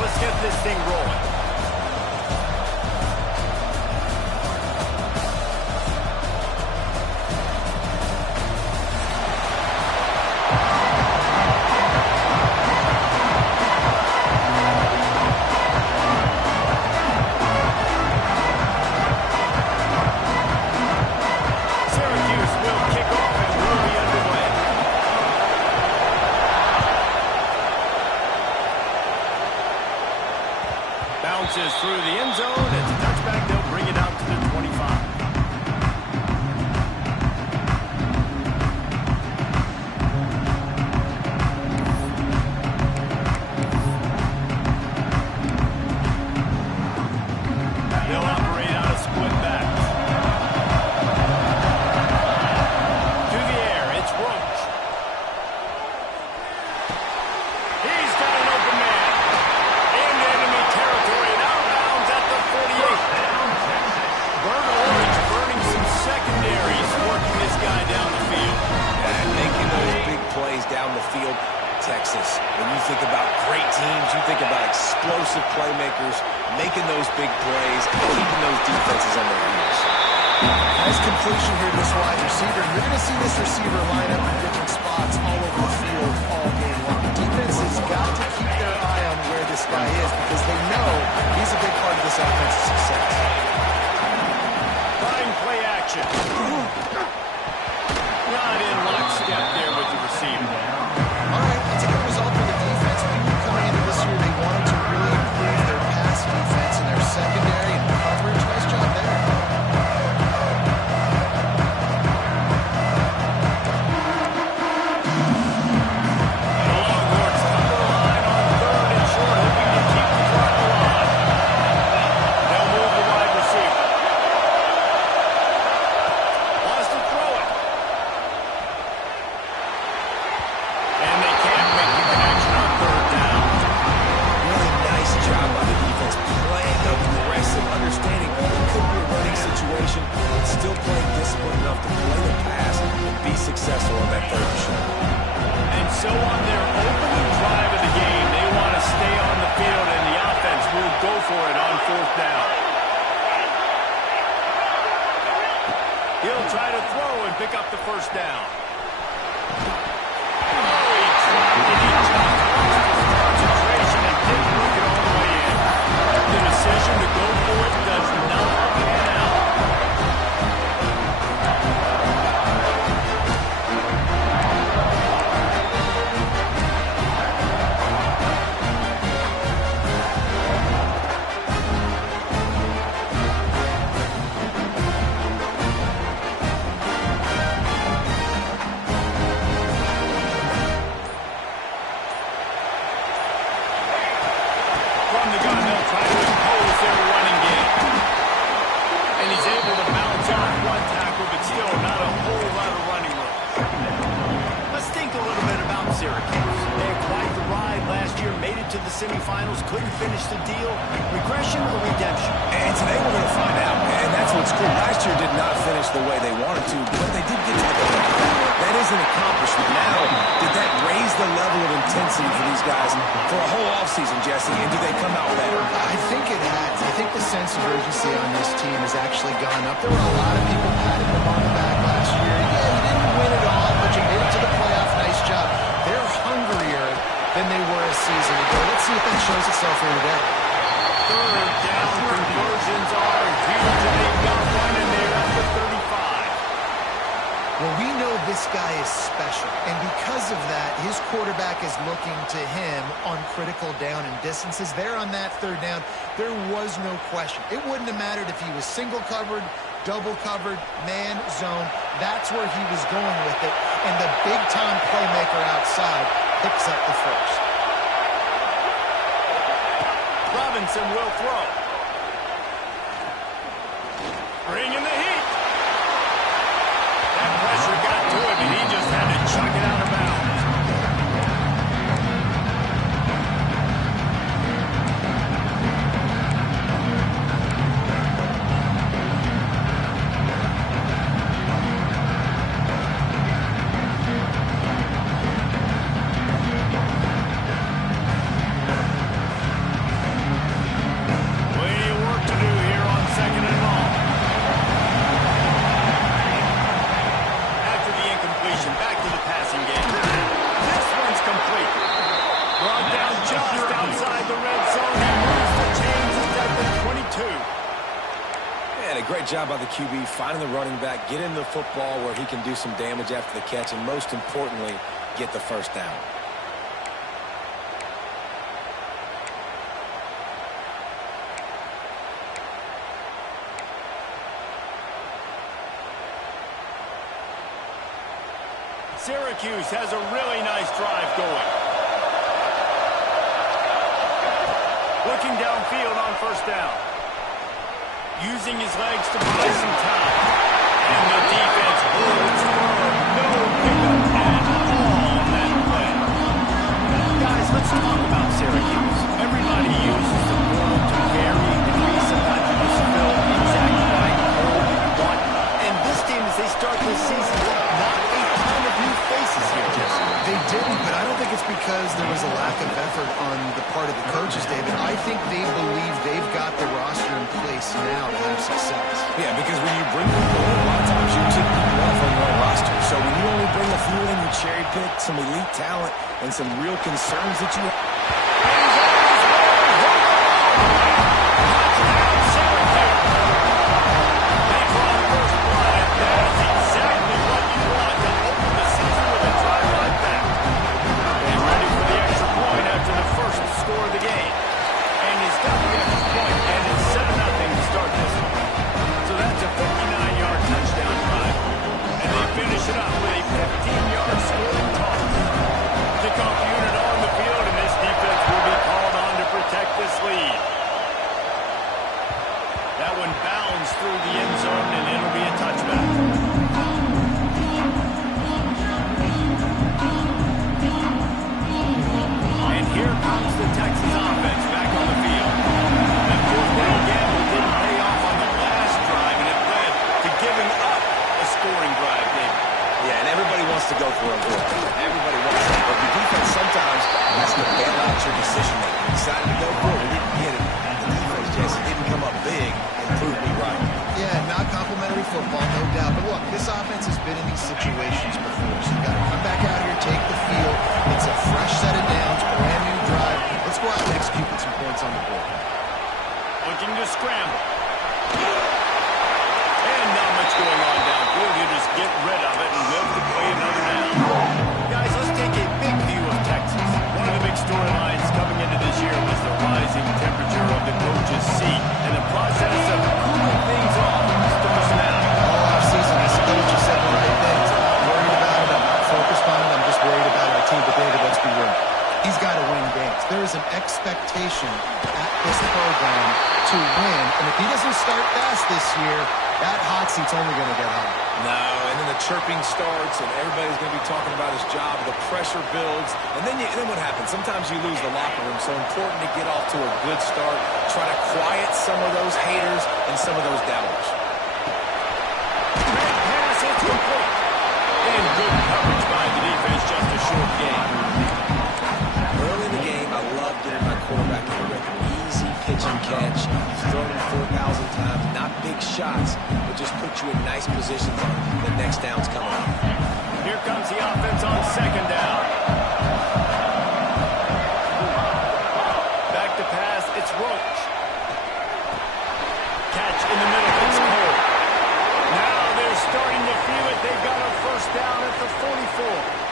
Let's get this thing rolling. Syracuse will kick off and we'll be underway. Bounces through the end zone. It's a touchback. They'll bring it out to the 25. They'll operate out a split back. To the air. It's Roach. He's got an open man. Into enemy territory and out of bounds at the 48. Burn Orange burning some secondaries, working this guy down the field. And making those big plays down the field. Texas, when you think about great teams, you think about explosive playmakers, making those big plays, and keeping those defenses on their heels. Nice completion here to this wide receiver. You're going to see this receiver line up in different spots all over the field all game long. Defense has got to keep their eye on where this guy is because they know he's a big part of this offense's success. Fine play action. Not in lockstep there with the receiver. All right, that's a good result for the defense. We knew coming into this year they wanted to really improve their pass defense and their secondary and coverage. Nice job there. The Longhorns come to the line on third and short, hoping to keep the clock alive. They'll move the wide receiver. Wants to throw it. And they can't make the connection on third down. Really nice job by the defense, playing aggressive, understanding it could be a running situation, but still playing disciplined enough to play the pass and be successful on that third and short. And so on their opening drive of the game, they want to stay on the field, and the offense will go for it on fourth down. He'll try to throw and pick up the first down. Oh, he dropped it. He just lost his concentration and didn't look it all the way in. The decision to go for it does not pan out. From the gun, they'll try to impose their running game. And he's able to bounce off one tackle, but still not a whole lot of running room. Let's think a little bit about Syracuse. They had quite the ride last year, made it to the semifinals, couldn't finish the deal. Regression or redemption? And today we're going to find out, and that's what's cool. Last year did not finish the way they wanted to, but they did get to the playoff. That is an accomplishment. Now, did that raise the level of intensity for these guys for a whole offseason, Jesse, and do they come out better? I think it has. I think the sense of urgency on this team has actually gone up. There were a lot of people patting them on the back last year. Yeah, you didn't win it all, but you made it to the playoff. Nice job. They're hungrier than they were a season ago. Let's see if that shows itself here today. Third down conversions are huge, and they've got one, and they're at the 35. Well, we know this guy is special, and because of that, his quarterback is looking to him on critical down and distances. There on that third down, there was no question. It wouldn't have mattered if he was single covered, double covered, man, zone. That's where he was going with it, and the big-time playmaker outside picks up the first. Robinson will throw. Bringing the heat. That pressure got to him, and he just had to chuck it out of bounds. Great job by the QB, finding the running back, get in the football where he can do some damage after the catch, and most importantly, get the first down. Syracuse has a really nice drive going. Looking downfield on first down. Using his legs to buy some time. And the defense holds firm. No pickup at all on that play. Guys, let's talk about Syracuse. Everybody uses the portal to varying degrees. Sometimes you just fill exactly right hole you want. And this team, as they start this season, not a ton of new faces here, Jesse. They didn't, but I don't think it's because there was a lack of effort on the part of the coaches, David. I think they believe they've got the roster in place now to have success. Yeah, because when you bring people in, a lot of times you take people off on your own roster. So when you only bring a few in, you cherry pick some elite talent and some real concerns that you have. Through the end zone, and it'll be a touchback. And here comes the Texas offense back on the field. That fourth down gamble didn't pay off on the last drive, and it led to giving up a scoring drive, David. Yeah, and everybody wants to go for a goal. Everybody wants it. But the defense sometimes has to bail out your decision making. You decided to go for it, we didn't get it. The defense, Jesse, didn't come up big and prove me right. Yeah, not complimentary football, no doubt. But look, this offense has been in these situations before. So you got to come back out here, take the field. It's a fresh set of downs, brand new drive. Let's go out and execute with some points on the board. Looking to scramble. And not much going on downfield. You just get rid of it and live to play another down. Guys, let's take a big view of Texas. One of the big storylines coming into this year was the rising temperature of the coach's seat and the process of cooling things off starts now. All offseason, this coach has said the right things. I'm not worried about it. I'm not focused on it. I'm just worried about our team. But David, let's be real. He's got to win games. There is an expectation at this program to win. And if he doesn't start fast this year, that hot seat's only going to get hot. No, and then the chirping starts, and everybody's going to be talking about his job. The pressure builds, and then what happens? Sometimes you lose the locker room, so important to get off to a good start. Try to quiet some of those haters and some of those doubters. Great pass, it's complete. And good coverage by the defense, just a short game. Early in the game, I love getting my quarterback in the rhythm. Easy pitch and catch. You've thrown him 4,000 times. Not big shots, but just put you in nice positions on the next downs coming up. Here comes the offense on second down. Back to pass, it's Roach. Catch in the middle, it's Cole. Now they're starting to feel it. They've got a first down at the 44.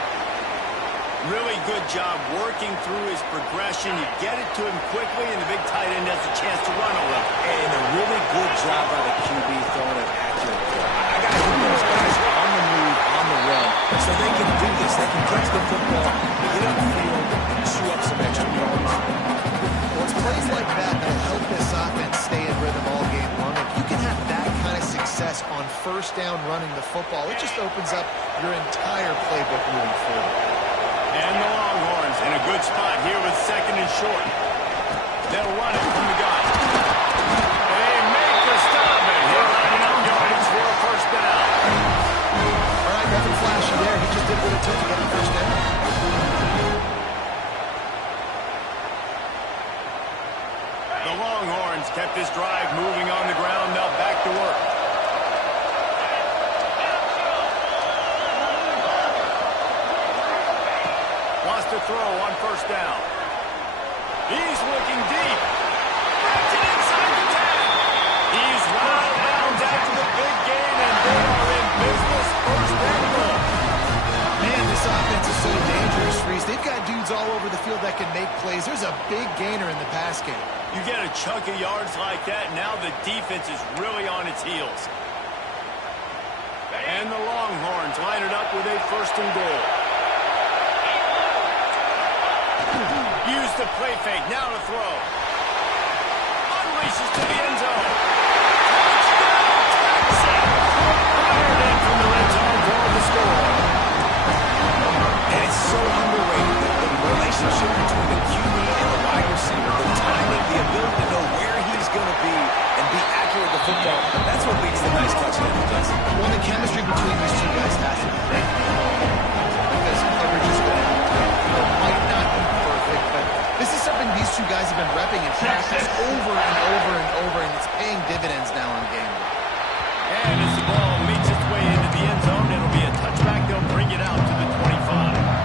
Really good job working through his progression. You get it to him quickly, and the big tight end has a chance to run a little. And a really good job by the QB throwing an accurate throw. I got to put those guys on the move, on the run, so they can do this. They can catch the football, get up the field, and chew up some extra yards. Well, it's plays like that that help this offense stay in rhythm all game long. If you can have that kind of success on first down running the football, it just opens up your entire playbook moving forward. And the Longhorns in a good spot here with second and short. They'll run it from the gun. They make the stop, and he'll line up yards for a first down. All right, nothing flashy there. He just did what it took to get the first down. The Longhorns kept this drive moving on the ground. Now back to work. Wants to throw on first down. He's looking deep. That's it inside the 10. He's well out of bounds after big gainer in the pass game. You get a chunk of yards like that, now the defense is really on its heels. And the Longhorns line it up with a 1st and goal. Use the play fake, now to throw. Unleashes to the end zone. Touchdown, Texas! Fired in from the red zone for the score. And it's so underrated, the relationship between the QB and the wide receiver, the timing, the ability to know where he's going to be and be accurate with the football. That's what leads to nice touchdowns, Jesse. Well, the chemistry between these two guys has to be great. Because coverage is going to might not be perfect, but this is something these two guys have been repping in practice over and over and over, and it's paying dividends now on game day. And as the ball makes its way into the end zone, it'll be a touchback. They'll bring it out to the 25.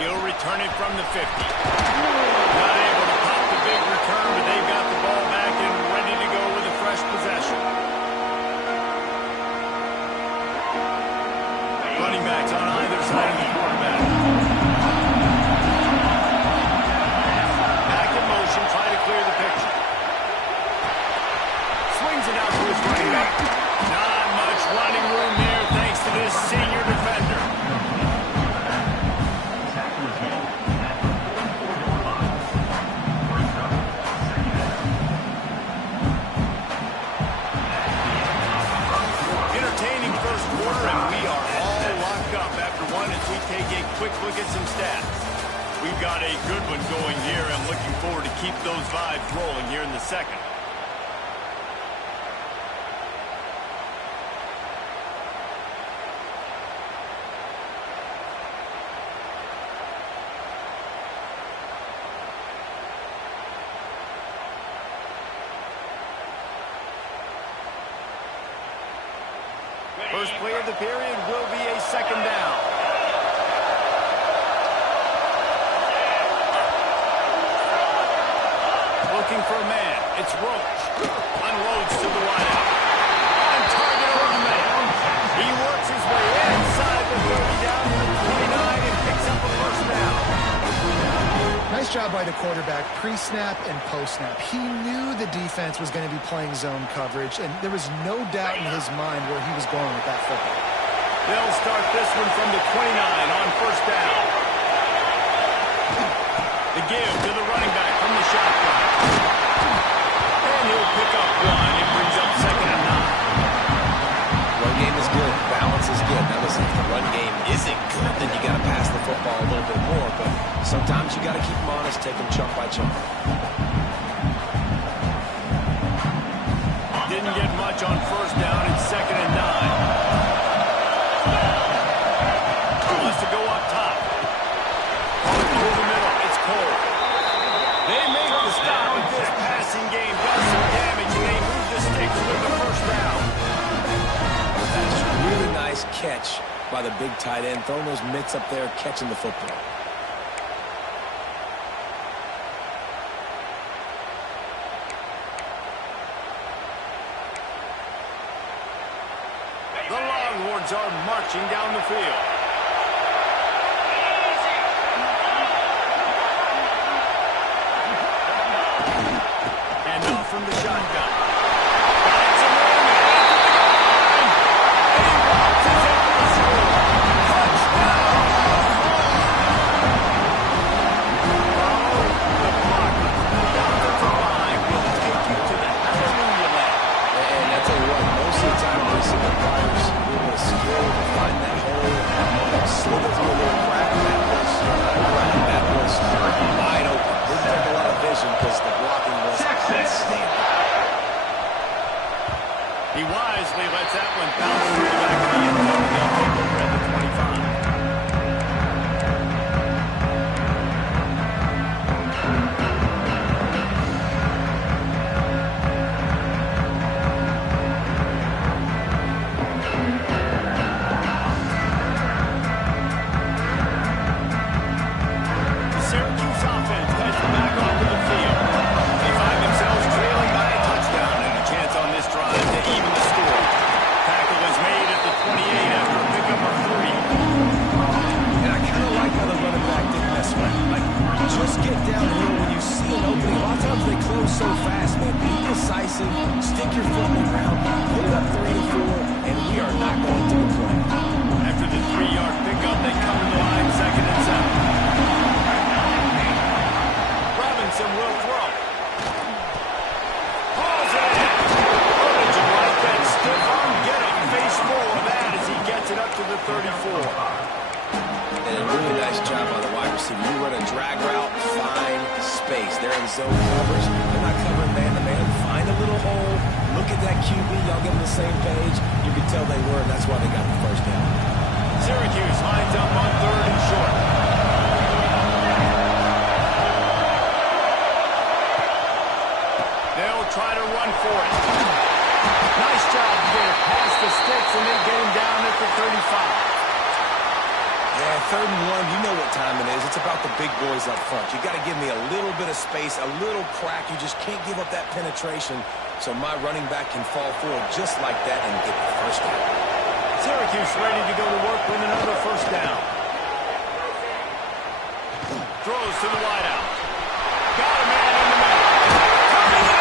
He'll return it from the 50. Not able to pop the big return, but they've got the ball back and ready to go with a fresh possession. Running backs on either side of the quarterback. Back in motion, try to clear the picture. Swings it out to his running back. Not much running room there thanks to this senior defender. Quick look at some stats. We've got a good one going here. I'm looking forward to keep those vibes rolling here in the second. First play of the period will be a second down. Looking for a man. It's Roach. Unloads to the wideout. On target over the man. He works his way inside the 30 down to the 29 and picks up a first down. Nice job by the quarterback, pre-snap and post-snap. He knew the defense was going to be playing zone coverage, and there was no doubt in his mind where he was going with that football. They'll start this one from the 29 on first down. The give to the running back from the shotgun. And he'll pick up one. It brings up second and 9. Run game is good. Balance is good. Now listen, if the run game isn't good, then you got to pass the football a little bit more. But sometimes you got to keep them honest, take them chunk by chunk. Didn't get much on first down. It's second and 9. Wants to go up top. Over the middle. It's Cole. They make the stop, but this passing game does some damage, and they move the sticks with the first down. That's a really nice catch by the big tight end, throwing those mitts up there, catching the football. Dogs are marching down the field. And off from the shotgun. Got some room, and he walks his able to score. Touchdown! Oh, the block from the offensive line will take you to the hallelujah land. And I tell you what, most of the time racing requires a little bit of skill to find that hole, slip it through a little crack. That was wide open. Didn't take a lot of vision because the blocking was outstanding. He wisely lets that one bounce through the back of the end zone. They'll take over at the 25. The Syracuse offense heads back onto the field. They find themselves trailing by a touchdown and a chance on this drive to even the score. Tackle is made at the 28 after a pickup of 3. And I kind of like how the running back didn't mess around. Like, just get downhill when you see an opening. A lot of times they close so fast, man. Be decisive, stick your foot in the ground, put it up 3 to 4, and we are not going to play. After the 3-yard pickup, they come to the line, 2nd and 7. Robinson will throw. Pulls it in. Oh, did you like that stiff arm? Get a face full of that as he gets it up to the 34. And a really nice job by the wide receiver. You run a drag route, find space. They're in zone coverage. They're not covering man-to-man. Find a little hole. Look at that QB. Y'all get on the same page. You can tell they were, and that's why they got the first down. Syracuse lines up on 3rd and short. They'll try to run for it. Nice job to get it past the sticks, and they get him down at the 35. Yeah, 3rd and 1, you know what time it is. It's about the big boys up front. You got to give me a little bit of space, a little crack. You just can't give up that penetration so my running back can fall forward just like that and get the first down. Syracuse ready to go to work with another first down. Throws to the wideout. Got a man in the middle. Coming in.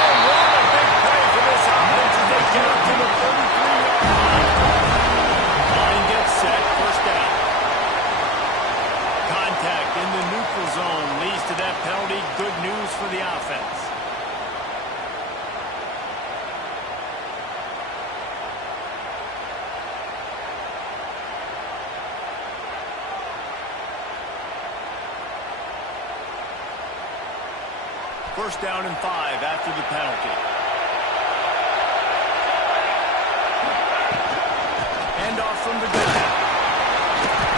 Oh, what a big play for this offense as they get up to the 33-yard line. Line gets set. First down. Contact in the neutral zone leads to that penalty. Good news for the offense. First down and 5 after the penalty. Hand off from the gun.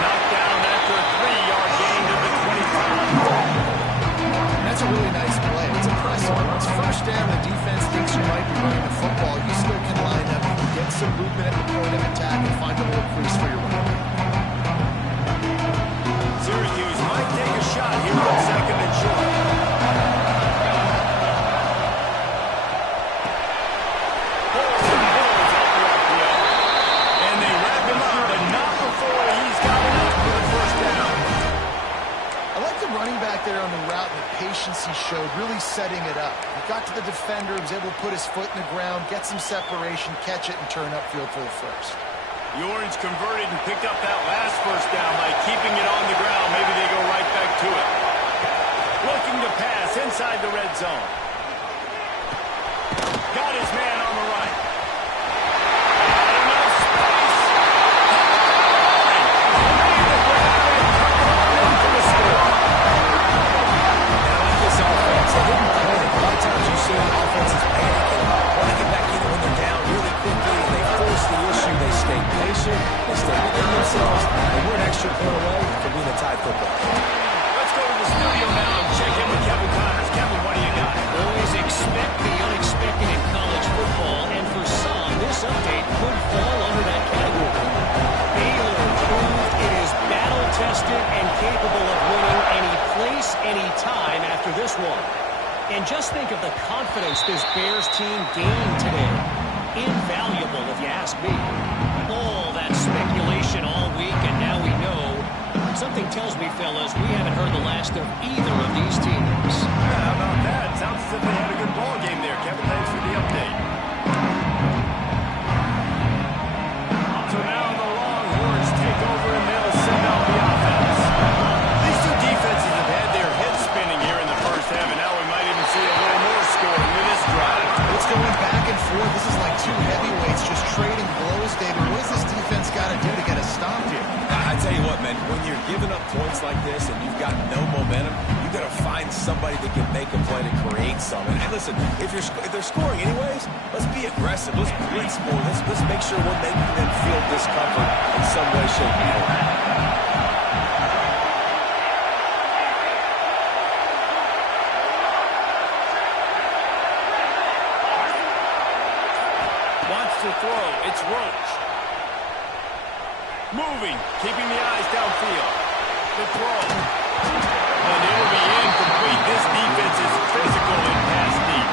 Knocked down after a 3-yard gain to the 25. That's a really nice play. It's impressive. It's first down. The defense thinks you might be running the football. You still can line up, get some movement at the point of attack, and find a little crease for your running back. Syracuse might take a shot here on 2nd and short. There on the route and the patience he showed, really setting it up. He got to the defender, was able to put his foot in the ground, get some separation, catch it, and turn upfield for the first. The Orange converted and picked up that last first down by keeping it on the ground. Maybe they go right back to it. Looking to pass inside the red zone. Got his man on the right. Got enough space. They didn't panic. A lot of times you see offenses panicking, want to get back in when they're down really quickly, and they force the issue. They stay patient, they stay within themselves, and we're an extra point away from being a tie football. Let's go to the studio now and check in with Kevin Connors. Kevin, what do you got? Always expect the unexpected in college football, and for some, this update could fall under that category. Baylor proved it is battle-tested and capable of winning any place, any time after this one. And just think of the confidence this Bears team gained today. Invaluable, if you ask me. tells me, fellas, we haven't heard the last of either of these teams. Yeah, how about that? Sounds as if they had a good ball game there. Kevin, thanks for the update. So now the Longhorns take over and they'll send out the offense. These two defenses have had their heads spinning here in the first half, and now we might even see a little more scoring with this drive. It's going back and forth. This is like two heavyweights just trading blows, David. What does this defense got to do to get a stop here? I tell you what, man, when you're giving up points like this and you've got no momentum, you got to find somebody that can make a play to create something. And listen, if they're scoring anyways, let's be aggressive. Let's blitz more. Let's make sure we're making them feel discomfort in some way, shape, or form. To throw, it's Roach. Moving, keeping the eyes downfield. The throw. And it'll be incomplete. This defense is physical and pass deep.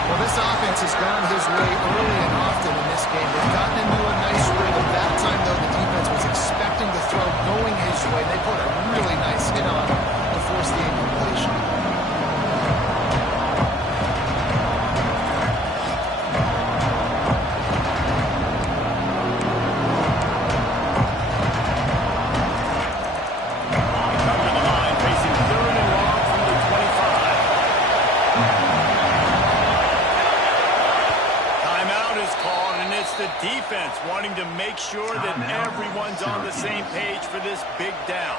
Well, this offense has gone his way early and often in this game. They've gotten into a nice rhythm. That time, though, the defense was expecting the throw going his way. They put a really nice hit on him to force the incompletion. Defense wanting to make sure that everyone's on the same page for this big down.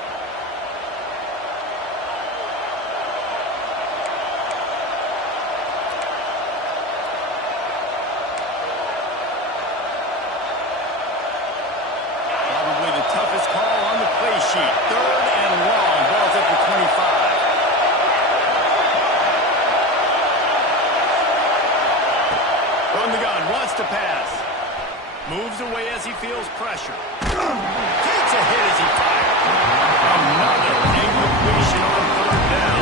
Probably the toughest call on the play sheet. 3rd and long. Ball's at the 25. From the gun, wants to pass. Moves away as he feels pressure. Takes a hit as he fires. Another incompletion on 3rd down.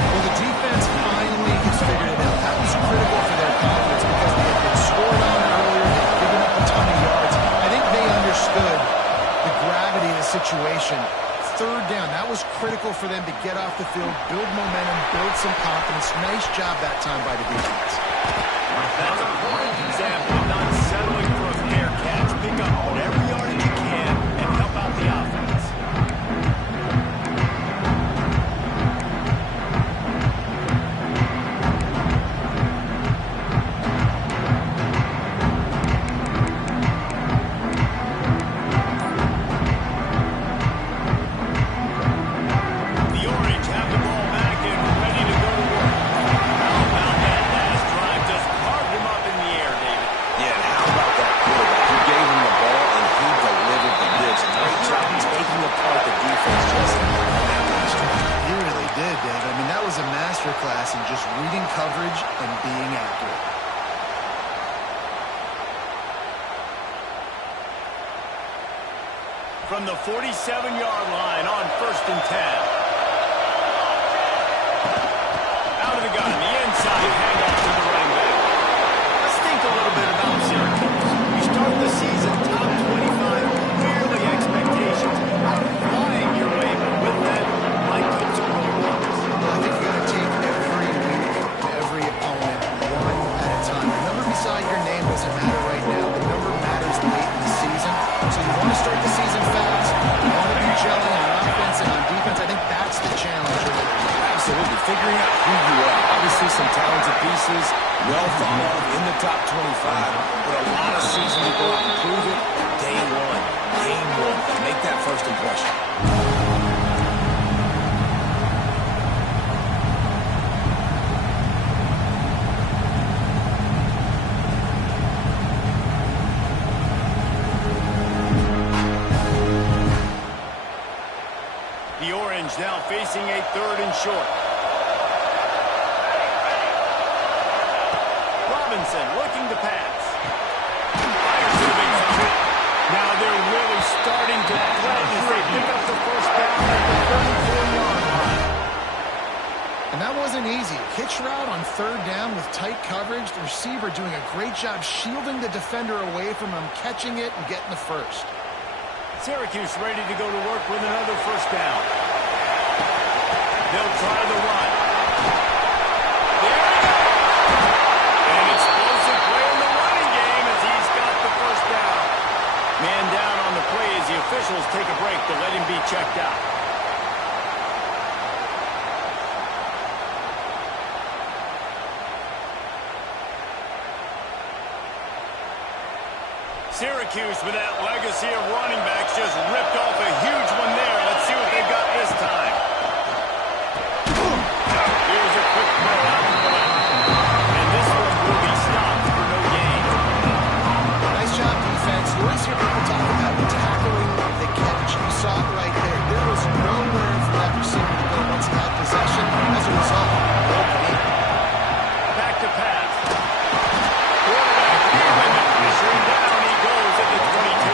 Well, the defense finally has figured it out. That was critical for their confidence because they had been scored on earlier. They'd given up a ton of yards. I think they understood the gravity of the situation. 3rd down, that was critical for them to get off the field, build momentum, build some confidence. Nice job that time by the defense. That's a great example of not settling for a fair catch. Pick up whatever yardage you can and help out the offense. The Orange have the ball back and ready to go to work. How about that last drive? Just carved him up in the air, David. Yeah, and how about that quarterback? He gave him the ball, and he delivered the goods. Great job taking apart the defense, Justin, on that last drive. He really did, Dave. I mean, that was a masterclass in just reading coverage and being accurate. From the 47-yard line on 1st and 10. Out of the gun, the inside handoff to the running back. Let's think a little bit about Syracuse. We start the season top 25, clearly expectations are flying your way, but with that might come some roadblocks. I think you got to take every week to every opponent one at a time. The number beside your name doesn't matter right now. The number matters late in the season. So you want to start the season fast. You want to be gelling on offense and on defense. I think that's the challenge. Absolutely. Figuring out who you are. Obviously some talented pieces, well thought of in the top 25, but a lot of season to go out and prove it. Day one, game one. Make that first impression. The Orange now facing a 3rd and short. Robinson looking to pass. Fires to the big target. Now they're really starting to threaten as they pick up the first down at the 34-yard line. And that wasn't easy. Hitch route on 3rd down with tight coverage. The receiver doing a great job shielding the defender away from him, catching it and getting the first. Syracuse ready to go to work with another first down. They'll try the run. There it is! An explosive play in the running game as he's got the first down. Man down on the play as the officials take a break to let him be checked out. Syracuse with that legacy of running backs just ripped off a huge one there. Let's see what they got this time. Here's a quick throw out to the left. And this one will be stopped for no gain. Nice job, defense. You always hear people talk about tackling the catch. You saw it right there. There was nowhere for that receiver to go once he had possession. As a result, opening. Back to pass. Quarterback even measuring down. He goes at the 22.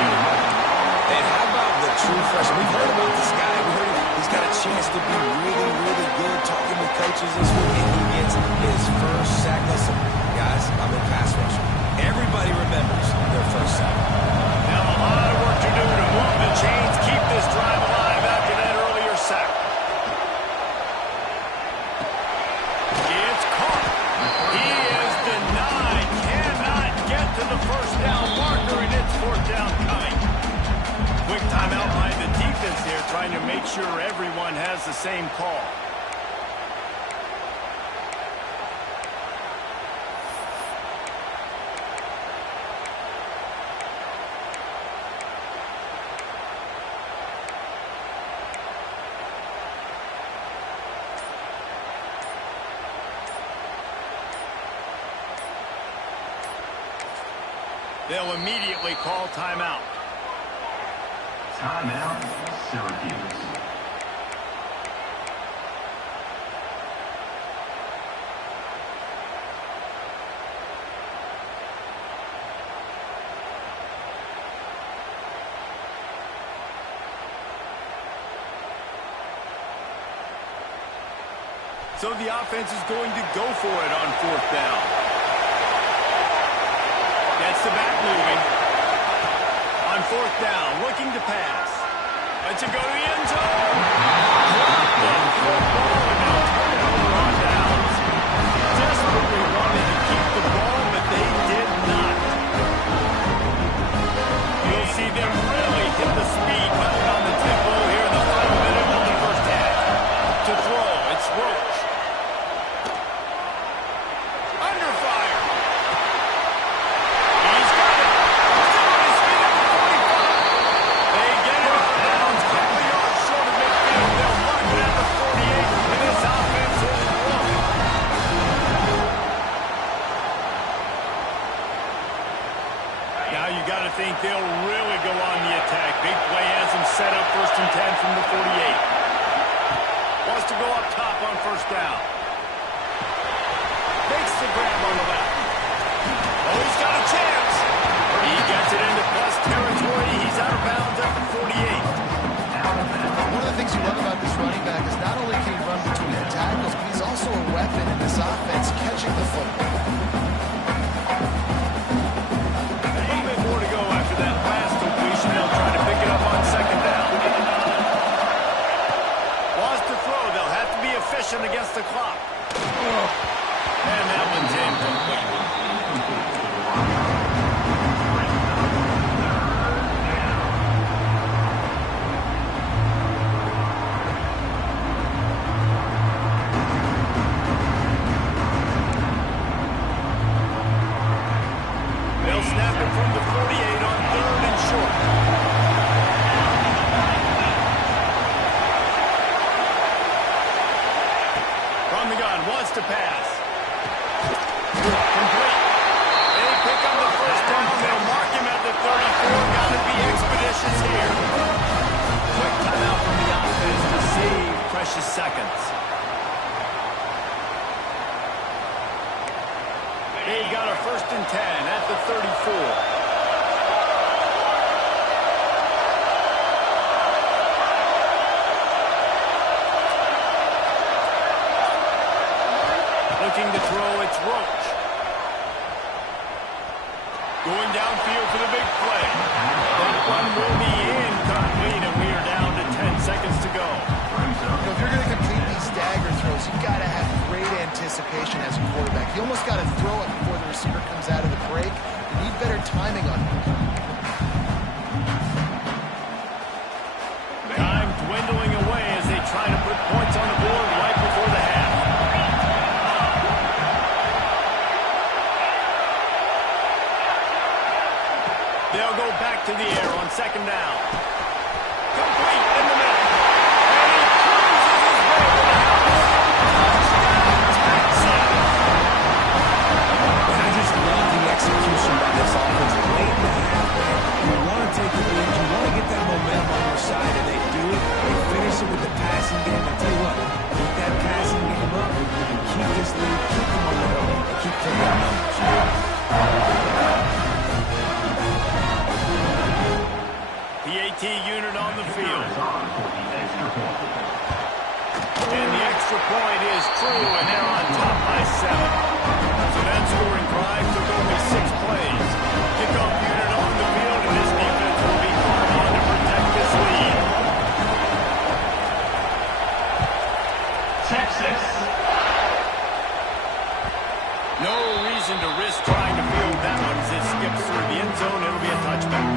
And how about the true freshman? We've heard about this guy. We heard he's got a chance to be really, really good. Talking with coaches this week, and he gets his first sack. Listen, guys, I'm a pass rusher. Everybody remembers their first sack. Now a lot of work to do to move the chains, keep this drive alive after that earlier sack. It's caught. He is denied. Cannot get to the first down marker, and it's fourth down coming. Quick timeout by the defense here, trying to make sure everyone has the same call. They'll immediately call timeout. Timeout, Syracuse. So the offense is going to go for it on fourth down. Gets the back moving. On fourth down, looking to pass. Lets it go to the end zone. Dropped the football and now turn it over on downs. Desperately wanted to keep the ball, but they did not. You'll see them really hit the speed button on the tempo here in the final minute of the first half. To throw, it's Roach. Under fire. He's got it. Still on his feet at the 45. They get it out of bounds. Couple of yards short of midfield. They'll mark it at the 48. And this offense is rolling. Now you got to think they'll really go on the attack. Big play has them set up 1st and 10 from the 48. Wants to go up top on first down. Makes the grab on the left. Oh, he's got a chance. He gets it into plus territory. He's out of bounds at the 48. One of the things you love about this running back is not only can he run between the tackles, but he's also a weapon in this offense catching the football. A little bit more to go after that last completion. They'll try to pick it up on second down. Wants to throw. They'll have to be efficient against the clock. And that one's incomplete. They'll snap it from the 48 on 3rd and short. From the gun, wants to pass. Complete. They pick up the first down. They'll mark him at the 34. Got to be expeditious here. Quick timeout from the offense to save precious seconds. They've got a 1st and 10 at the 34. Looking to throw, it's Roach. Going downfield for the big play. That one will be incomplete. anticipation as a quarterback. You almost got to throw it before the receiver comes out of the break. You need better timing on it. Time dwindling away as they try to put points on the board right before the half. They'll go back to the air on second down. Complete in the middle. And he cruises his way to the house. Touchdown, Texas! And I just love the execution by this offense. Late in the half, man. You want to take the lead. You want to get that momentum on your side, and they do it. They finish it with the passing game. I tell you what, keep that passing game up, and keep this lead, keep the momentum, and keep taking the numbers. The AT unit on the field. And the extra point is true, and they're on top by 7. So that scoring drive took only 6 plays. Kickoff unit on the field, and this defense will be called on to protect this lead. Texas. No reason to risk trying to field that one as it skips through the end zone. It'll be a touchback.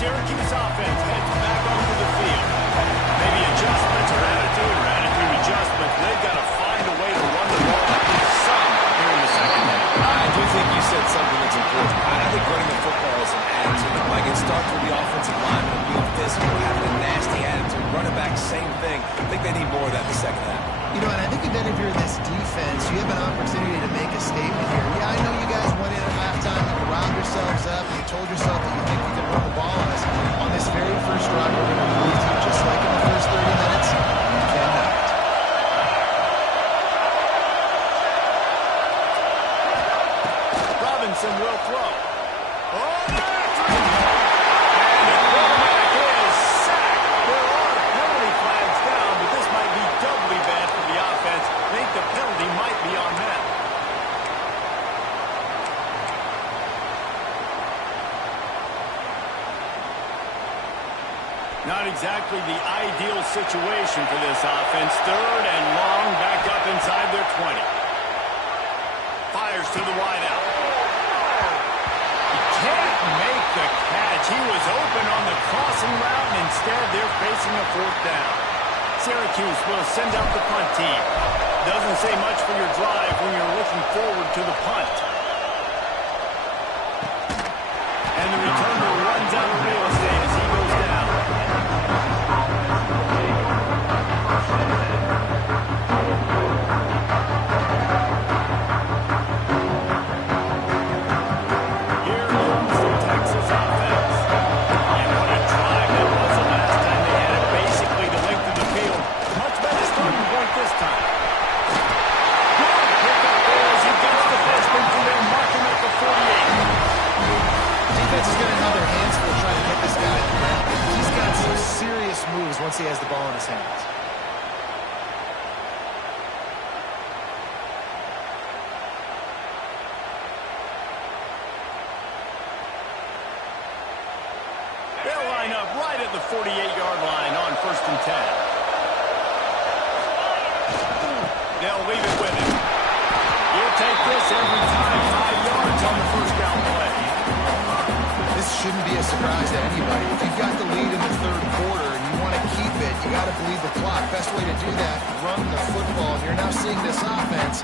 Syracuse offense heads back onto the field. Maybe adjustments or attitude adjustments. They've got to find a way to run the ball at least some here in the second half. I do think you said something that's important. I think running the football is an attitude. Like it starts with the offensive lineman being physical, having a nasty attitude. Running back, same thing. I think they need more of that in the second half. You know, and I think even if you're this defense, you have an opportunity to make a statement here. Yeah, I know you guys went in at halftime, you riled yourselves up, and you told yourself that you think you can run the ball on us. On this very first drive, we're going to prove to you, just like in the first 30 minutes, you cannot. Robinson will throw. Oh, that's right. And the quarterback is sacked. There are penalty flags down, but this might be doubly bad for the offense. I think the penalty might be on them. Not exactly the ideal situation for this offense. 3rd and long, back up inside their 20. Fires to the wideout. He can't make the catch. He was open on the crossing route, and instead they're facing a 4th down. Syracuse will send out the punt team. Doesn't say much for your drive when you're looking forward to the punt. And the returner runs out of real estate as he goes down. Here comes the Texas offense. And what a drive that was the last time they had it, basically the length of the field. Much better starting point this time. Good pick up there as he gets the first into there, marking at the 48. Defense is going to have right at the 48-yard line on 1st and 10. They'll leave it with him. He'll take this every time. 5 yards on the first down play. This shouldn't be a surprise to anybody. If you've got the lead in the third quarter and you want to keep it, you got to bleed the clock. Best way to do that, run the football. And you're now seeing this offense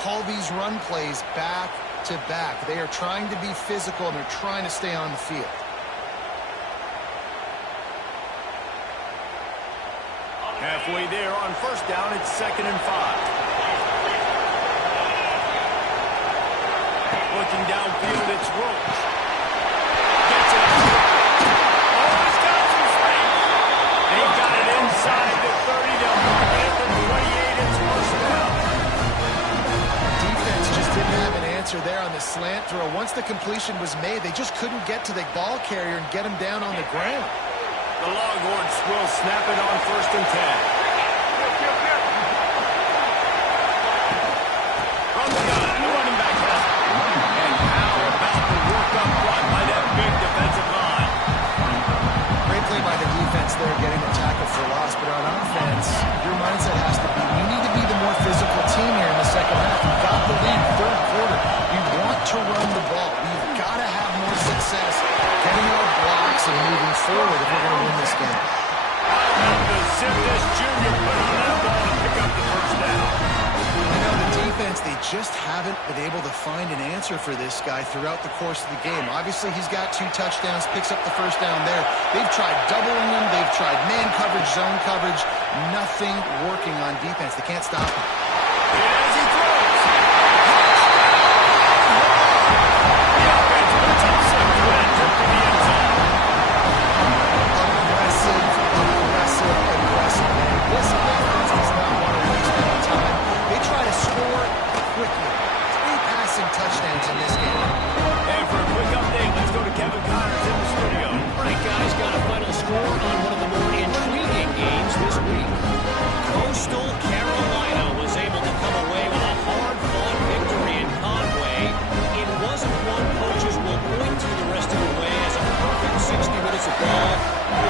call these run plays back to back. They are trying to be physical, and they're trying to stay on the field. Halfway there on 1st down, it's 2nd and 5. Looking downfield, it's Roach. Gets it. Oh, he's got some space. They've got it inside the 30. They'll mark it at the 28. It's 1st down. Defense just didn't have an answer there on the slant throw. Once the completion was made, they just couldn't get to the ball carrier and get him down on the ground. The Longhorns will snap it on 1st and 10. From the gun, the running back has it. And how about the work up front by that big defensive line? Great play by the defense there, getting the tackle for loss. But on offense, your mindset has to be, you need to be the more physical team here in the second half. You've got the lead, third quarter. You want to run the ball. You've got to have more success getting our blocks and moving forward if we're going to win this game. The zip this junior put on that ball to pick up the first down. You know, the defense, they just haven't been able to find an answer for this guy throughout the course of the game. Obviously, he's got 2 touchdowns, picks up the first down there. They've tried doubling him. They've tried man coverage, zone coverage. Nothing working on defense. They can't stop him. As he throws. The offense puts up 6 with that trip to the end zone. Aggressive, man. This offense does not want to waste any time. They try to score quickly. 3 passing touchdowns in this game. And for a quick update, let's go to Kevin Connors in the studio. All right, guys, got a final score on one of the more intriguing games this week. Coastal Carolina was able to come away with a hard-fought victory in Conway. It wasn't one coaches will point to the rest of the way as a perfect 60 minutes of ball,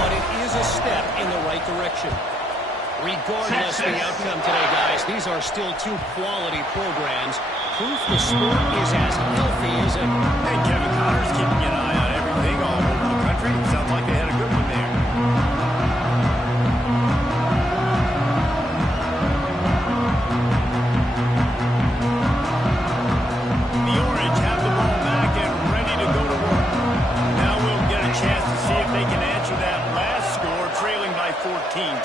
but it is a step in the right direction. Regardless of the outcome today, guys, these are still 2 quality programs. Proof the sport is as healthy as ever. Hey, Kevin Connors keeping an eye on everything all over the country. Sounds like they had a good one there. The Orange have the ball back and ready to go to work. Now we'll get a chance to see if they can answer that last score, trailing by 14,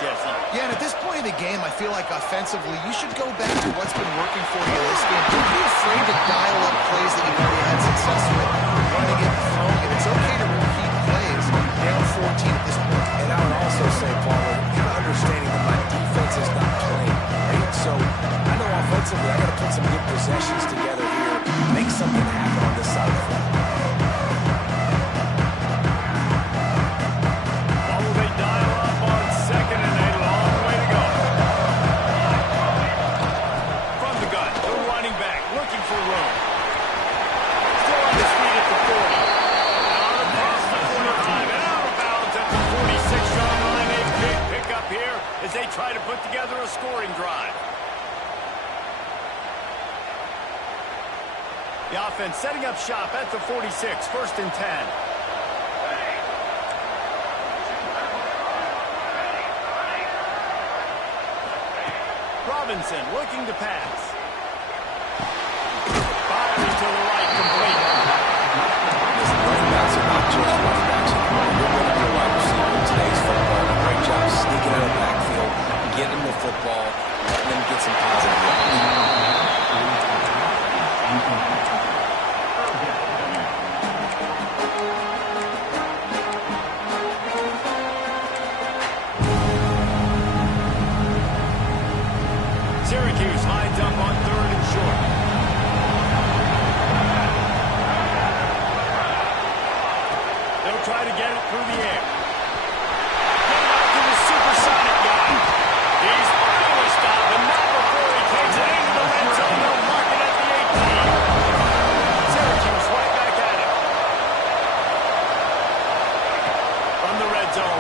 Jesse. Yeah, and at this point of the game, I feel like offensively, you should go back to what's been working for you in this game. Don't be afraid to dial up plays that you've already had success with, running it, throwing it. It's okay to repeat plays down 14 at this point. And I would also say, Paul, kind of understanding that my defense is not playing, right? So I know offensively I got to put some good possessions together here, make something happen on this side of the field. Will they dial up on 2nd and a long way to go? From the gun, the running back looking for room. Still on his feet at the 40. Out across the 45 and out of bounds at the 46-yard line. A big pickup here as they try to put together a scoring drive. The offense setting up shop at the 46, 1st and 10. Robinson looking to pass. Firing to the right, complete. Running backs are not just running backs anymore. You're going to be a wide receiver in today's football. A great job sneaking out of the backfield, getting them the football, letting them get some positive yards. Syracuse lines up on 3rd and short. They'll try to get it through the air. Going out to the supersonic guy. He's finally stopped, and not before he takes it into the red zone. They'll mark it at the 18. Syracuse right back at it. From the red zone,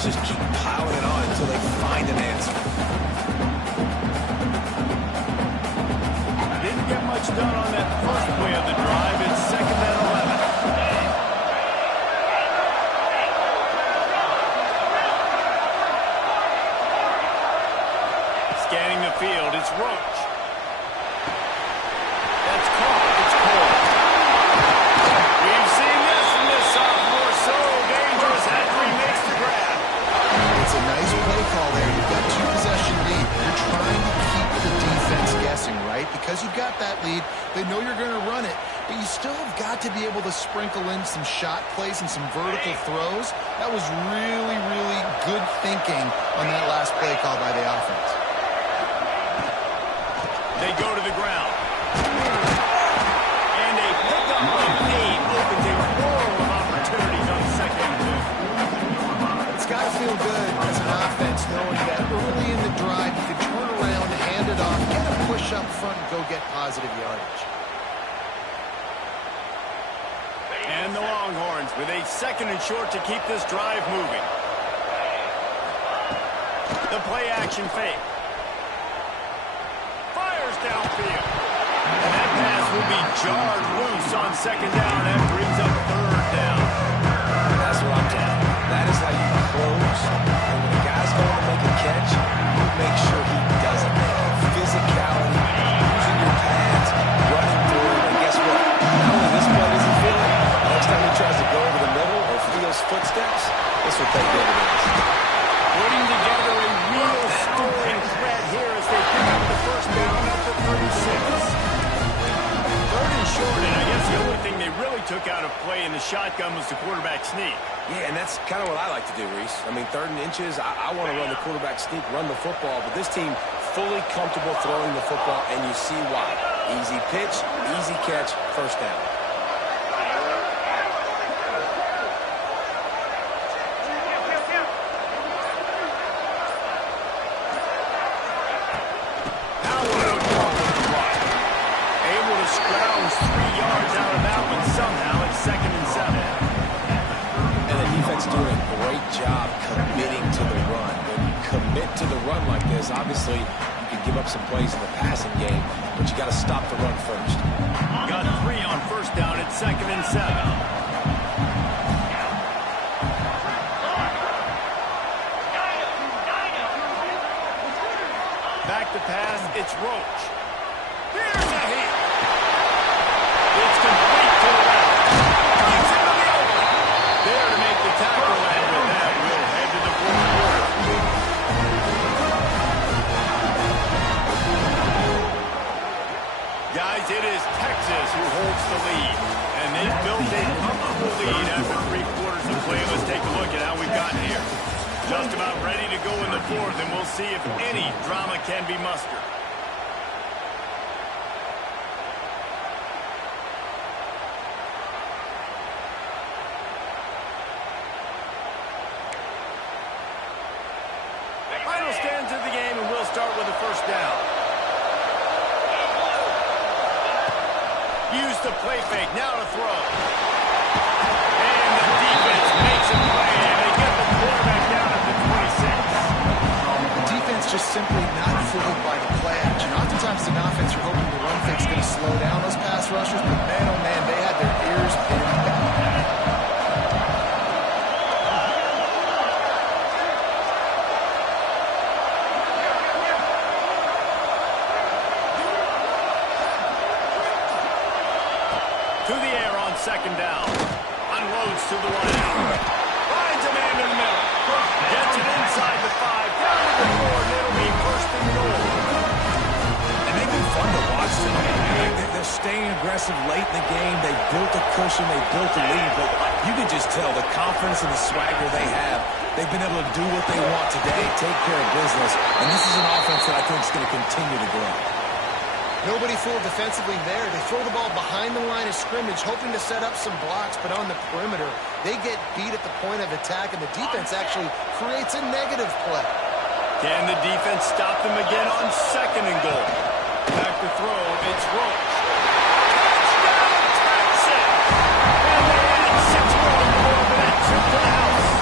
offense just keep piling it on until they find an answer. Didn't get much done on that first play of the drive. It's 2nd and 11. Scanning the field, it's Roach. That's caught. It's Cole. We've seen this in this sophomore. So dangerous after he makes the grab. It's a nice play call there. You've got 2-possession lead. You're trying to keep the defense guessing, right? Because you've got that lead, they know you're going to run it, but you still have got to be able to sprinkle in some shot plays and some vertical throws. That was really, really good thinking on that last play call by the offense. They go to the ground. And a pickup of 8 opens a world of opportunities on 2nd and 2. It's got to feel good as an offense knowing that early in the drive you can turn around, hand it off, get a push up front, and go get positive yardage. And the Longhorns with a 2nd and short to keep this drive moving. The play action fake. Fires downfield. And that pass will be jarred loose on 2nd down. That brings up 3rd down. That's what I'm talking about. That is how you close. And when a guy's going to make a catch, you make sure he doesn't make it. Physicality, using your pads, running through. And guess what? Not only this play doesn't feel it, next time he tries to go over the middle or feels footsteps, this will take dividends. Putting together a real scoring threat here as they pick up the 1st down at the 36. 3rd and short, and I guess the only thing they really took out of play in the shotgun was the quarterback sneak. Yeah, and that's kind of what I like to do, Reese. I mean, 3rd and inches, I want to run the quarterback sneak, run the football, but this team fully comfortable throwing the football, and you see why. Easy pitch, easy catch, 1st down. Scrounge 3 yards out of that one somehow. It's 2nd and 7. And the defense doing a great job committing to the run. When you commit to the run like this, obviously you can give up some plays in the passing game, but you got to stop the run first. Got 3 on 1st down. It's 2nd and 7. Back to pass. It's Roach. Here's a hit. It's complete to the left. Brings into the open. There to make the tackle, and with that, we'll head to the 4th quarter. Guys, it is Texas who holds the lead, and they've built a comfortable lead after 3 quarters of play. Let's take a look at how we've gotten here. Just about ready to go in the 4th, and we'll see if any drama can be mustered. Final stands of the game, and we'll start with the 1st down. Use the play fake, now to throw. And the defense makes a play, and they get the quarterback down at the 26. The defense just simply not fooled by the play action. Oftentimes an offense, you're hoping the run fake's going to slow down those pass rushers, but man, oh man, they had their ears pinned back. To the air on 2nd down. Unloads to the 1 out. Finds a man in the middle. Gets it inside the 5. Down to the 4, and it'll be 1st and goal. And they've been fun to watch tonight. They're staying aggressive late in the game. They built a cushion. They built a lead. But you can just tell the confidence and the swagger they have. They've been able to do what they want today, take care of business. And this is an offense that I think is going to continue to grow. Nobody fooled defensively there. They throw the ball behind the line of scrimmage, hoping to set up some blocks, but on the perimeter, they get beat at the point of attack, and the defense actually creates a negative play. Can the defense stop them again on 2nd and goal? Back to throw, it's Roach. Touchdown, Texas! And they add 6 more to the ball, but that took to the house.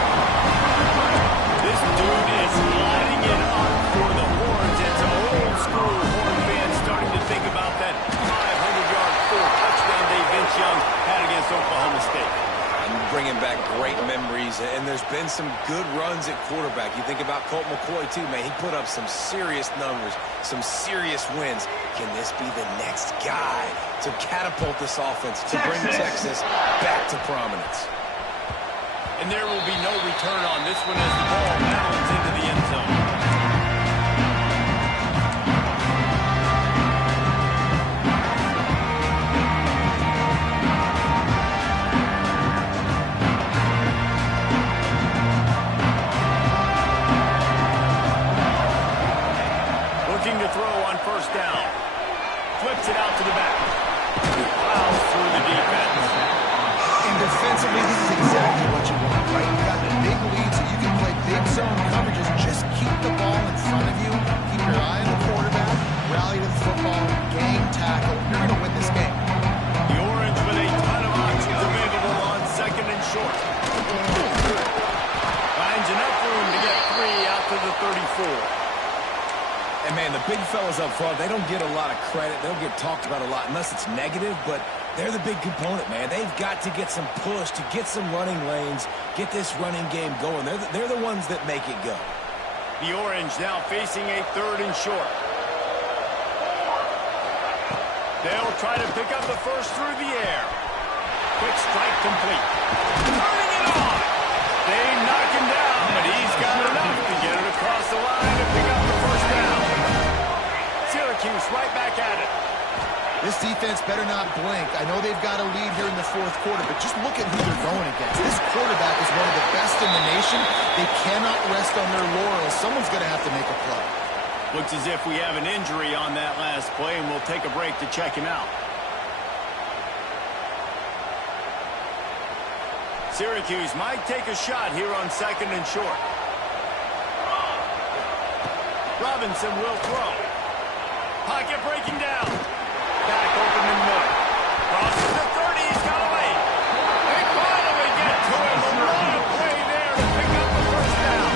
bringing back great memories, and there's been some good runs at quarterback. You think about Colt McCoy, too, man. He put up some serious numbers, some serious wins. Can this be the next guy to catapult this offense, to bring Texas back to prominence? And there will be no return on this one as the ball bounds into the end zone. Looking to throw on first down. Flips it out to the back. Plows through the defense. And defensively, this is exactly what you want, right? You got the big lead, so you can play big zone coverages. Just keep the ball in front of you. Keep your eye on the quarterback. Rally to the football. Gang tackle. You're going to win this game. The Orange with a ton of options available on second and short. Finds enough room to get 3 out to the 34. And, man, the big fellas up front, they don't get a lot of credit. They don't get talked about a lot unless it's negative, but they're the big component, man. They've got to get some push, to get some running lanes, get this running game going. They're the ones that make it go. The Orange now facing a 3rd and short. They'll try to pick up the first through the air. Quick strike complete. Turning it on. They knock him down, but he's got enough to get it across the line and pick up the first down. Syracuse right back at it. This defense better not blink. I know they've got a lead here in the 4th quarter, but just look at who they're going against. This quarterback is one of the best in the nation. They cannot rest on their laurels. Someone's going to have to make a play. Looks as if we have an injury on that last play, and we'll take a break to check him out. Syracuse might take a shot here on 2nd and short. Robinson will throw. Pocket breaking down. Back open in the middle. Crosses the 30. He's got away. They finally get to him. A lot of play there to pick up the first down.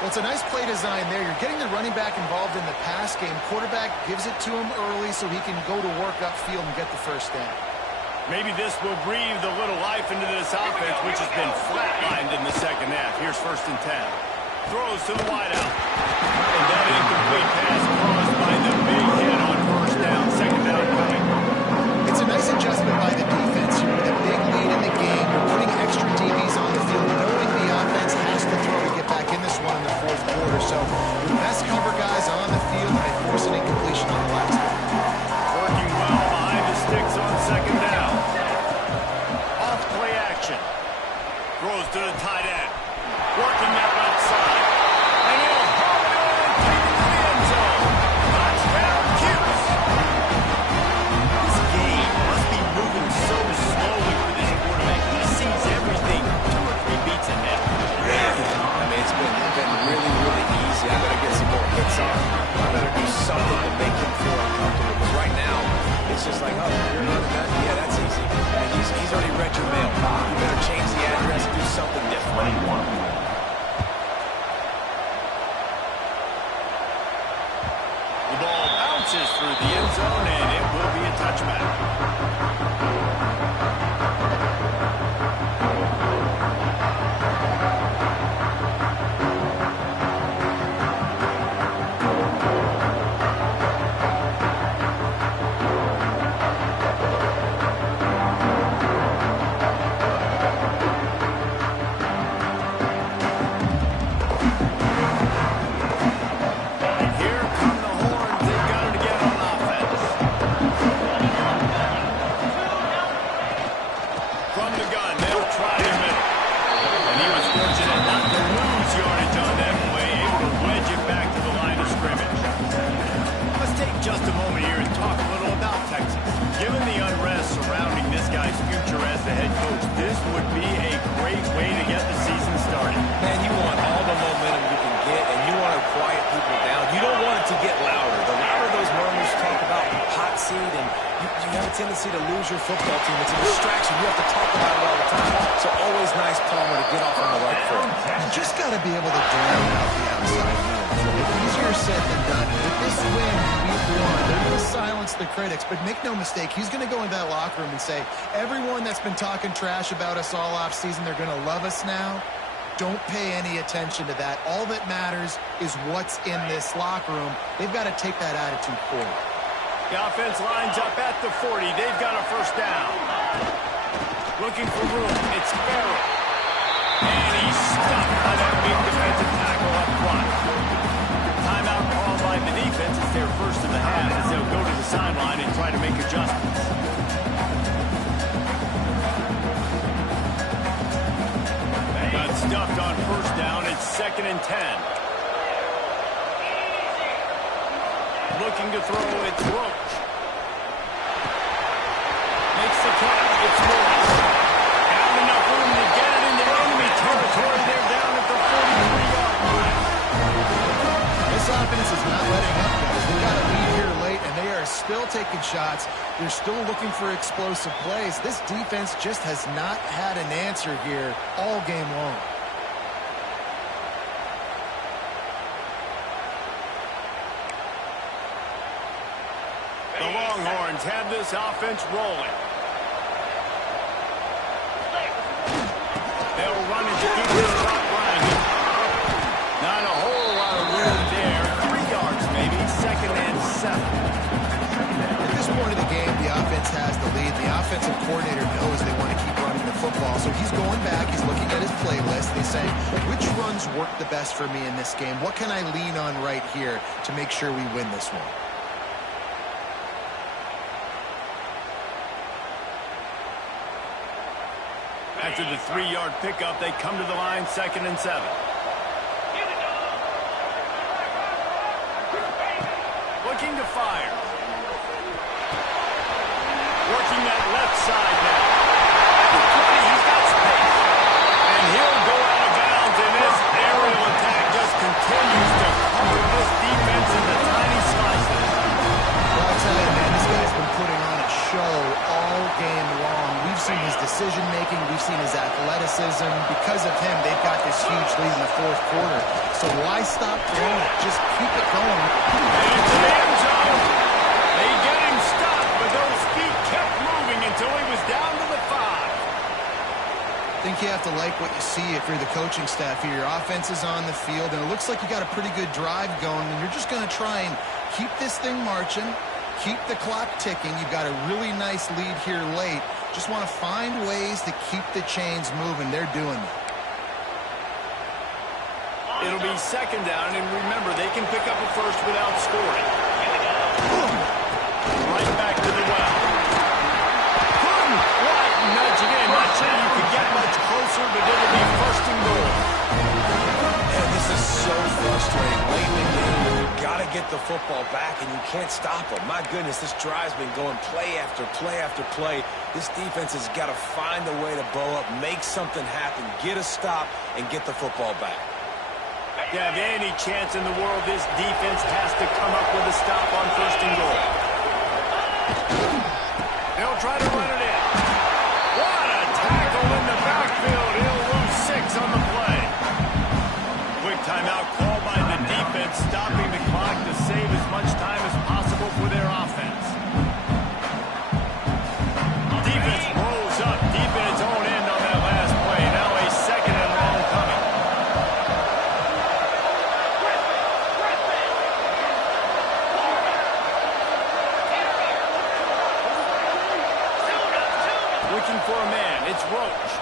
Well, it's a nice play design there. You're getting the running back involved in the pass game. Quarterback gives it to him early so he can go to work upfield and get the first down. Maybe this will breathe a little life into this offense, which has been flatlined in the second half. Here's 1st and 10. Throws to the wideout. And that incomplete pass caused by the big hit on first down. 2nd down coming. It's a nice adjustment by the defense here with a big lead in the game. You're putting extra DBs on the field, knowing the offense has to throw to get back in this one in the 4th quarter. So your best cover guys on the field, and they force an incompletion on the last one. Working well behind the sticks on 2nd down. Off play action. Throws to the tight end. Working that left side. And he'll hold it and take it to the end zone. Touchdown, Cuse. This game must be moving so slowly for this quarterback. He sees everything 2 or 3 beats ahead. I mean, it's been really, really easy. I better get some more hits on. I better do something to make him feel uncomfortable. Because right now, it's just like, oh, you're running that? Yeah, that's easy. I mean, he's already read your mail. You better change the address and do something different. 21. The ball bounces through the end zone, and it will be a touchback. Here come the horns. They've got it again on offense. From the gun, they'll try the middle. And he was fortunate not to lose yardage on that play, able to wedge it back to the line of scrimmage. Let's take just a moment here and talk a little about Texas. Given the unrest surrounding this guy's future as the head coach, this would be a great way to get the season started. Man, you want all the momentum you can get, and you want to quiet people down. You don't want it to get louder. The louder those murmurs talk about hot seat, and you have a tendency to lose your football team. It's a distraction. You have to talk about it all the time. So always nice, Palmer, to get off on the right foot. You just got to be able to drown out the outside noise. Easier said than done. With this win in week 1, they're going to silence the critics, but make no mistake, he's going to go into that locker room and say, everyone that's been talking trash about us all offseason, they're going to love us now. Don't pay any attention to that. All that matters is what's in this locker room. They've got to take that attitude forward. The offense lines up at the 40. They've got a first down. Looking for room. It's Farrell. And he's stuck by that big defensive tackle up front. Timeout called by the defense. It's their first of the half as they'll go to the sideline and try to make adjustments. Got stuffed on first down. It's 2nd and 10. Looking to throw. It's Roach. Makes the catch. It's Morris. Found enough room to get it into enemy territory. They're down at the 43-yard line. This offense is not letting up, guys. They got a lead here late, and they are still taking shots. They're still looking for explosive plays. This defense just has not had an answer here all game long. The Longhorns have this offense rolling. They'll run it to keep this clock running. Not a whole lot of room there. 3 yards maybe. 2nd and 7. At this point of the game, the offense has the lead. The offensive coordinator knows they want to keep running the football. So he's going back. He's looking at his playlist. He's saying, which runs work the best for me in this game? What can I lean on right here to make sure we win this one? After the 3-yard pickup, they come to the line, 2nd and 7. Looking to fire. Working that left side now. At the 20, he's got space. And he'll go out of bounds, and this aerial attack just continues to cover this defense in the tiny slices. Well, I'll tell you, man, this guy's been putting on a show all game long. We've seen his decision-making. We've seen his athleticism. Because of him, they've got this huge lead in the 4th quarter. So why stop throwing it? Just keep it going. Into the end zone. They get him stopped, but those feet kept moving until he was down to the 5. I think you have to like what you see if you're the coaching staff here. Your offense is on the field, and it looks like you got a pretty good drive going, and you're just going to try and keep this thing marching, keep the clock ticking. You've got a really nice lead here late. Just want to find ways to keep the chains moving. They're doing that. It'll be 2nd down, and remember, they can pick up a first without scoring. Right back to the well. Couldn't quite nudge it in. Not sure you could get much closer, but it'll be 1st and goal. And this is so frustrating. Late in the game, you've got to get the football back, and you can't stop them. My goodness, this drive's been going play after play after play. This defense has got to find a way to bow up, make something happen, get a stop, and get the football back. Yeah, if any chance in the world, this defense has to come up with a stop on 1st and goal. They'll try to run it in. What a tackle in the backfield. He'll lose 6 on the play. Quick timeout called by the defense, stopping the clock to save as much time as possible for their offense. Defense rolls up deep in its own end on that last play. Now a 2nd and long coming. Looking for a man. It's Roach.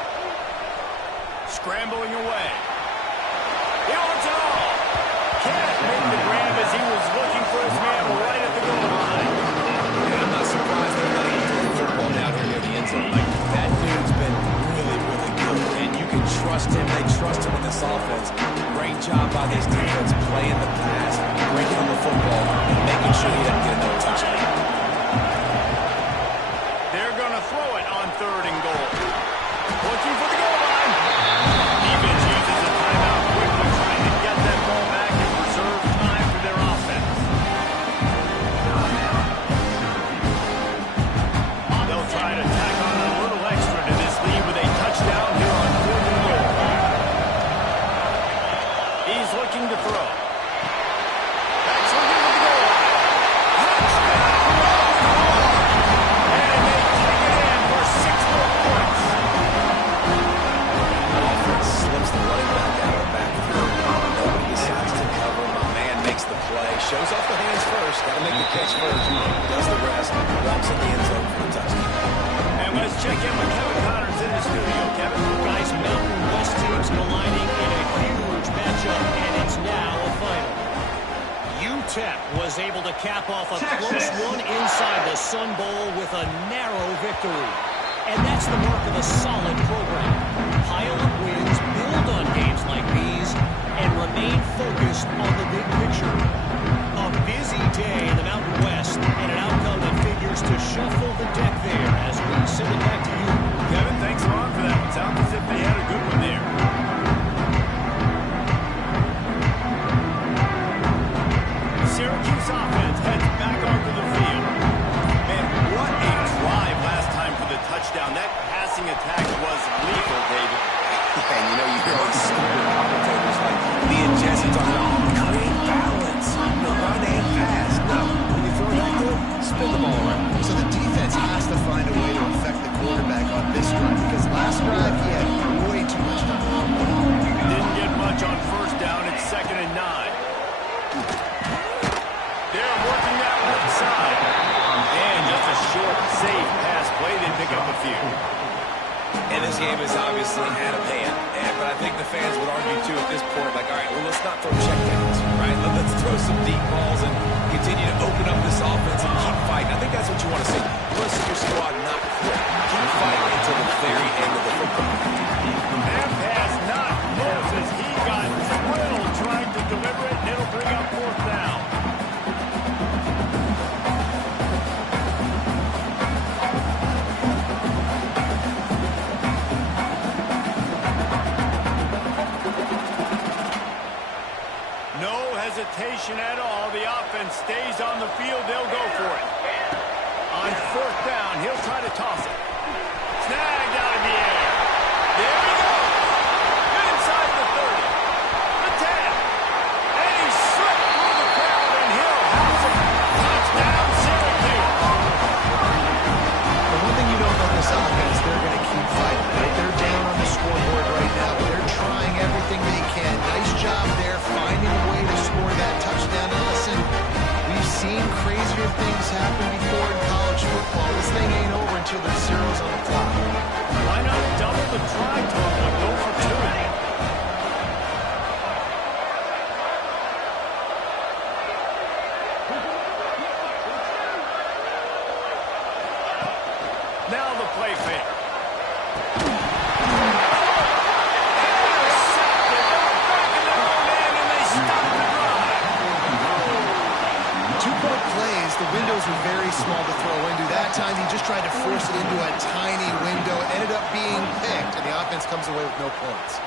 Scrambling away. He wants it all. Can't make the grab as he was looking for his man right at the goal line. And I'm not surprised they're letting him throw the football down here near the end zone. Like, that dude's been really, really good. And you can trust him. They trust him with this offense. Great job by this defense playing the pass, breaking on the football, and making sure he doesn't get another touchdown. They're going to throw it on 3rd and goal. Looking for the goal line. Defense uses a timeout quickly, trying to get that ball back and preserve time for their offense. They'll try to tack on a little extra to this lead with a touchdown here on 4th and goal. He's looking to throw. was able to cap off a close one inside the Sun Bowl with a narrow victory. And that's the mark of a solid program. Pile up wins, build on games like these, and remain focused on the big picture. A busy day in the Mountain West, and an outcome that figures to shuffle the deck there as we send it back to you. Kevin, thanks a lot for that. It sounds as if they had a good one there. The Syracuse offense heads back onto the field. Man, what a drive last time for the touchdown. That passing attack was lethal, David. And you know, you hear all these stupid commentators like me and Jesse talking about create balance. No, run and pass. No, when you throw that good, spin the ball around. So the defense has to find a way to affect the quarterback on this drive because last drive he had way too much time. Didn't get much on first down. It's 2nd and 9. They're working that right side. And just a short, safe pass play. They pick up a few. And this game is obviously out of hand. But I think the fans would argue, too, at this point, like, all right, well, let's not throw checkdowns, right? Let's throw some deep balls and continue to open up this offense and keep fighting. I think that's what you want to see. You want to see your squad not quit. Keep fighting until the very end of the football. That pass not Moses. He got drilled trying to deliver it, and it'll bring up 4th down. Hesitation at all. The offense stays on the field. They'll go for it. On 4th down, he'll try to toss it. Snagged out of the air. There he goes. Good inside the 30. The 10. And he slipped through the crowd, and Hill has it. Touchdown, Syracuse. The one thing you know about this offense, they're going to keep fighting. Right? They're down on the scoreboard right now, but they're trying everything they can. Nice job there, finding a way to score that touchdown. And listen, we've seen crazier things happen before in college football. This thing ain't over until there's zeros on the clock. Why not double the try total and go for 2? Now the play fake. The windows were very small to throw into. That time he just tried to force it into a tiny window. It ended up being picked, and the offense comes away with no points.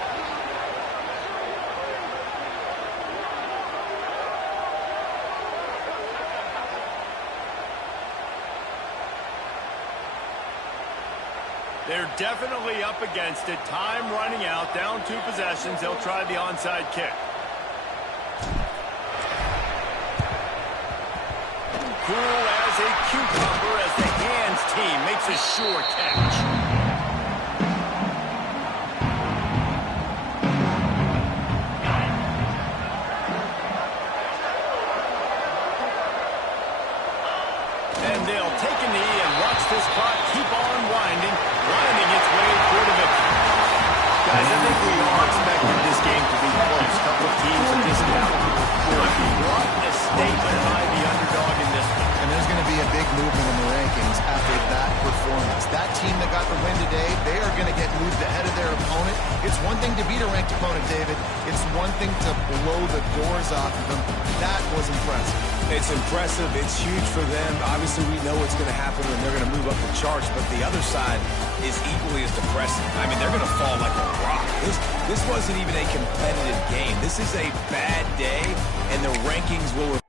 They're definitely up against it. Time running out. Down 2 possessions. They'll try the onside kick. Cool as a cucumber as the hands team makes a sure catch. And they'll take a knee and watch this clock keep on winding its way toward a victory. Guys, I think we all expected this game to be close. A couple of teams of this caliber before. What a statement by the underdog in this one. And there's going to be a big movement in the rankings after that performance. That team that got the win today, they are going to get moved ahead of their opponent. It's one thing to beat a ranked opponent, David. It's one thing to blow the doors off of them. That was impressive. It's impressive. It's huge for them. Obviously, we know what's going to happen when they're going to move up the charts, but the other side is equally as depressing. I mean, they're going to fall like a rock. This wasn't even a competitive game. This is a bad day, and the rankings will